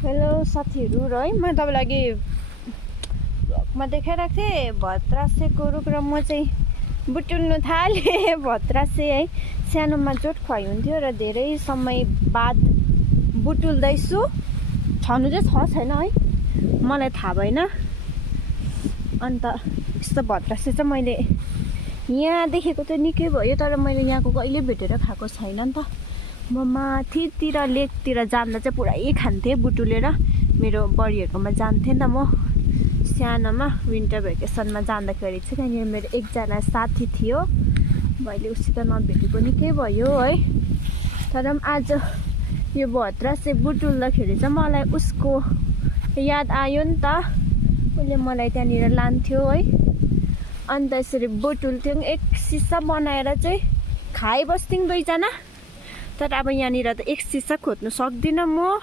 hello साथीहरू र है म तपाईलाई लागि भ्लगमा देखाइरहेको थिएँ भद्रासेको रुख र म चाहिँ बुटुल्नु थालेँ भद्रासे है सानोमा जोट खुवाइ हुन्थ्यो र धेरै समय बाद बुटुल्दैछु छनु चाहिँ छ छैन है मलाई थाहा भएन अन्त यस्तो भद्रासे चाहिँ मैले यहाँ देखेको त निकै भयो तर मैले यहाँको कहिले भेटेर खाएको छैन नि त म माथितिर लेकतिर जाँदा चाहिँ पुरै खान्थेँ बुटुलेर मेरो बडीहरूकोमा जान्थेँ नि त म सानोमा विन्टर भेकेसनमा जाँदाखेरि चाहिँ त्यहाँनिर मेरो एकजना साथी थियो मैले उसित नभेटेको निकै भयो है तर पनि आज यो भद्रासे बुटुल्दाखेरि चाहिँ मलाई उसको याद आयो नि त उसले मलाई त्यहाँनिर लान्थ्यो है अन्त यसरी बुटुल्थ्यौँ एक सिसा बनाएर चाहिँ खाइबस्थ्यौँ दुईजना तर अब यहाँनिर त एक सिसा खोज्नु सक्दिनँ म